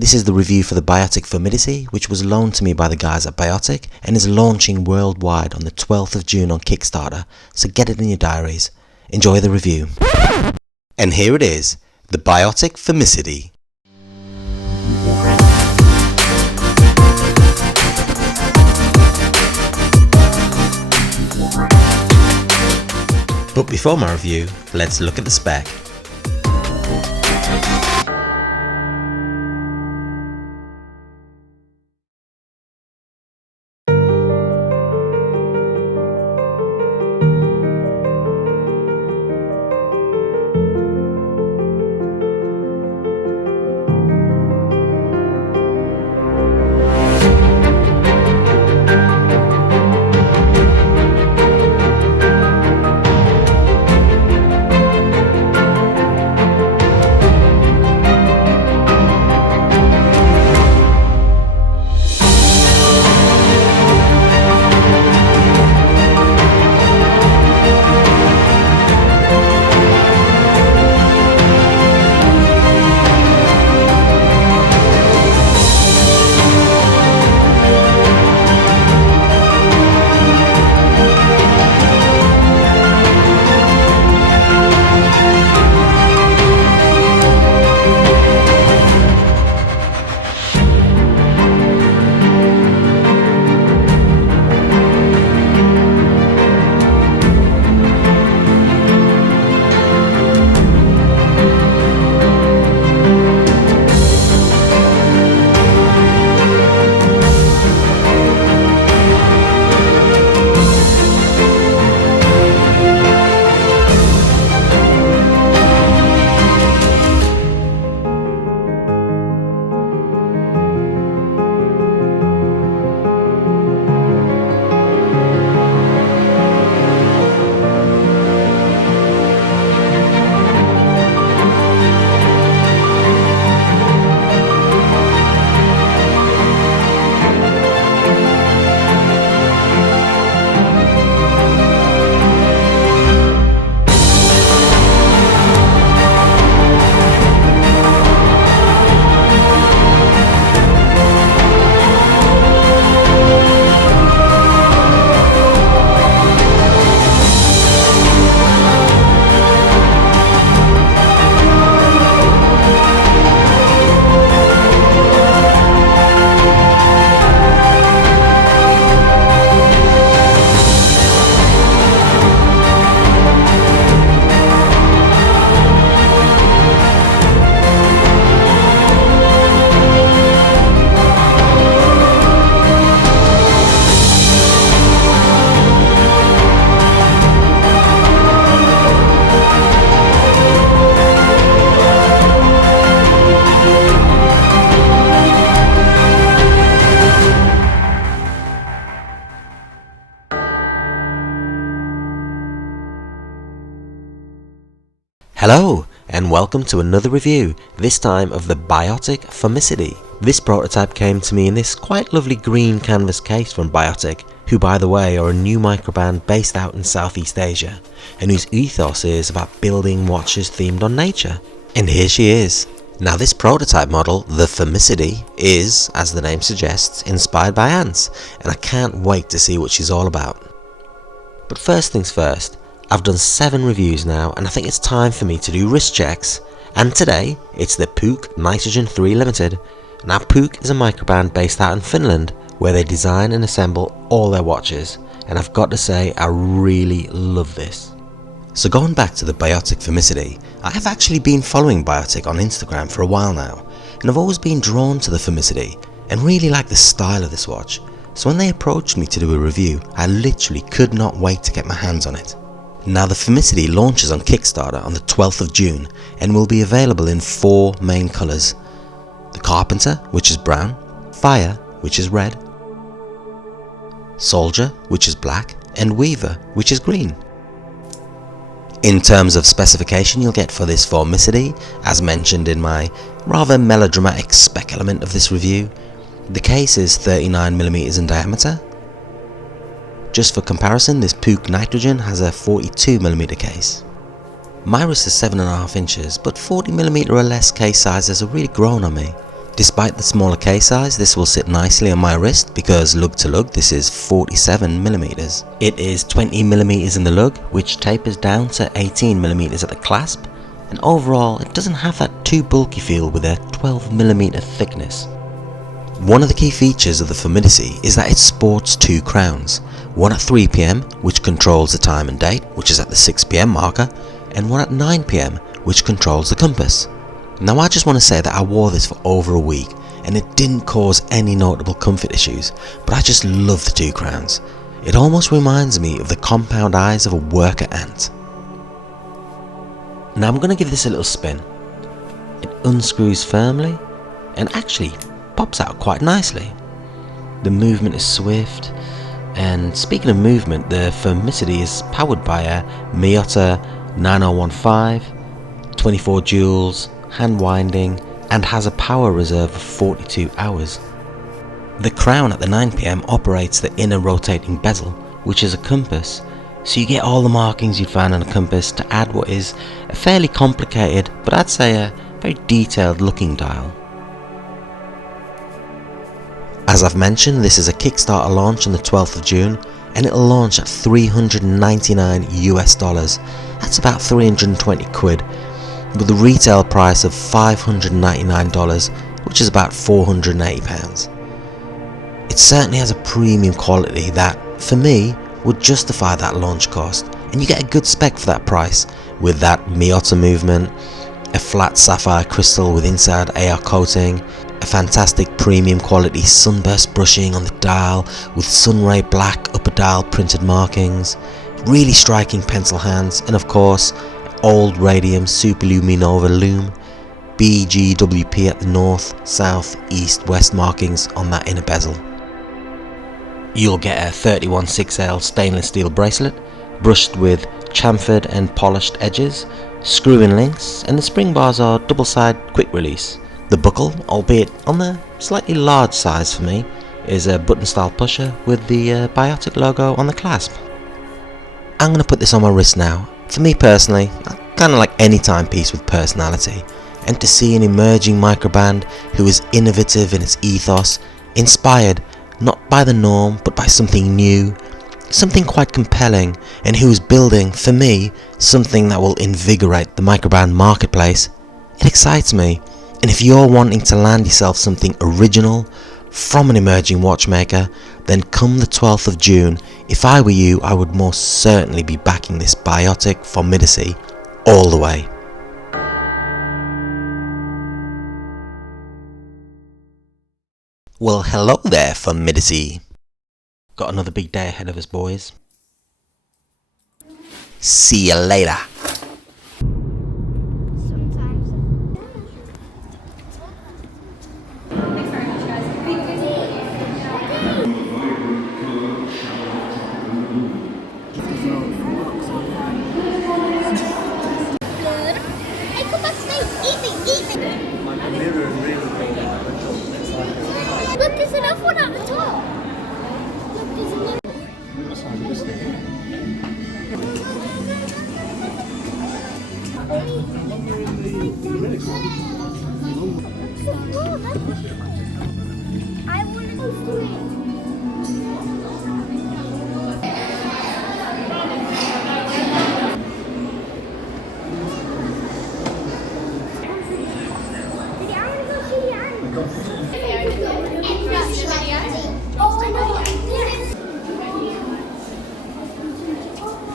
This is the review for the Biotic Formicidae, which was loaned to me by the guys at Biotic and is launching worldwide on the 12th of June on Kickstarter, so get it in your diaries. Enjoy the review. And here it is, the Biotic Formicidae. But before my review, let's look at the spec. Hello and welcome to another review, this time of the Biotic Formicidae. This prototype came to me in this quite lovely green canvas case from Biotic, who by the way are a new microbrand based out in Southeast Asia and whose ethos is about building watches themed on nature. And here she is. Now this prototype model, the Formicidae, is, as the name suggests, inspired by ants, and I can't wait to see what she's all about. But first things first, I've done 7 reviews now and I think it's time for me to do wrist checks, and today it's the Pook Nitrogen 3 Limited. Now Pook is a microbrand based out in Finland where they design and assemble all their watches, and I've got to say I really love this. So going back to the Biotic Formicidae, I have actually been following Biotic on Instagram for a while now, and I've always been drawn to the Formicidae and really like the style of this watch. So when they approached me to do a review, I literally could not wait to get my hands on it. Now the Formicidae launches on Kickstarter on the 12th of June and will be available in 4 main colours. The Carpenter, which is brown, Fire, which is red, Soldier, which is black, and Weaver, which is green. In terms of specification you'll get for this Formicidae, as mentioned in my rather melodramatic spec element of this review, the case is 39mm in diameter. Just for comparison, this Pook Nitrogen has a 42mm case. My wrist is 7.5 inches, but 40mm or less case sizes have really grown on me. Despite the smaller case size, this will sit nicely on my wrist because lug to lug this is 47mm. It is 20mm in the lug, which tapers down to 18mm at the clasp, and overall it doesn't have that too bulky feel with a 12mm thickness. One of the key features of the Formicidae is that it sports two crowns, one at 3 PM which controls the time and date, which is at the 6 PM marker, and one at 9 PM which controls the compass. Now I just want to say that I wore this for over a week and it didn't cause any notable comfort issues, but I just love the two crowns. It almost reminds me of the compound eyes of a worker ant. Now I'm going to give this a little spin. It unscrews firmly and actually pops out quite nicely. The movement is swift, and speaking of movement, the Formicidae is powered by a Miyota 9015, 24 joules, hand winding, and has a power reserve of 42 hours. The crown at the 9 PM operates the inner rotating bezel, which is a compass, so you get all the markings you'd find on a compass to add what is a fairly complicated, but I'd say a very detailed looking dial. As I've mentioned, this is a Kickstarter launch on the 12th of June, and it'll launch at $399 US. That's about 320 quid, with a retail price of $599, which is about £480. It certainly has a premium quality that, for me, would justify that launch cost, and you get a good spec for that price, with that Miyota movement, a flat sapphire crystal with inside AR coating, a fantastic premium quality sunburst brushing on the dial with sunray black upper dial printed markings, really striking pencil hands, and of course old radium superluminova lume, BGWP at the north, south, east, west markings on that inner bezel. You'll get a 31/6L stainless steel bracelet, brushed with chamfered and polished edges, screw-in links, and the spring bars are double-side quick release. The buckle, albeit on the slightly large size for me, is a button-style pusher with the Biotic logo on the clasp. I'm going to put this on my wrist now. For me personally, I kind of like any timepiece with personality, and to see an emerging microbrand who is innovative in its ethos, inspired not by the norm but by something new, something quite compelling, and who is building, for me, something that will invigorate the microbrand marketplace, it excites me. And if you're wanting to land yourself something original from an emerging watchmaker, then come the 12th of June, if I were you, I would most certainly be backing this Biotic Formicidae all the way. Well, hello there, Formicidae. Got another big day ahead of us, boys. See you later. Look, there's another one at the top. Look, there's another. I want to go through it.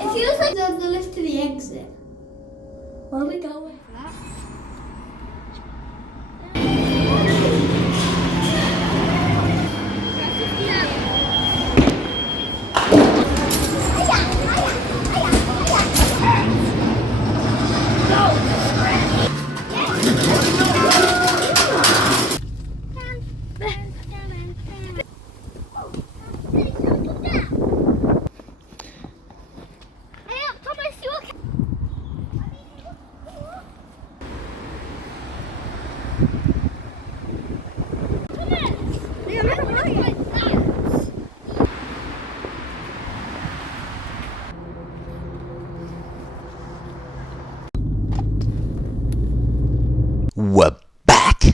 It feels like there's the lift to the exit. Where are we going? We're back.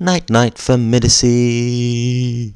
Night night Formidacy.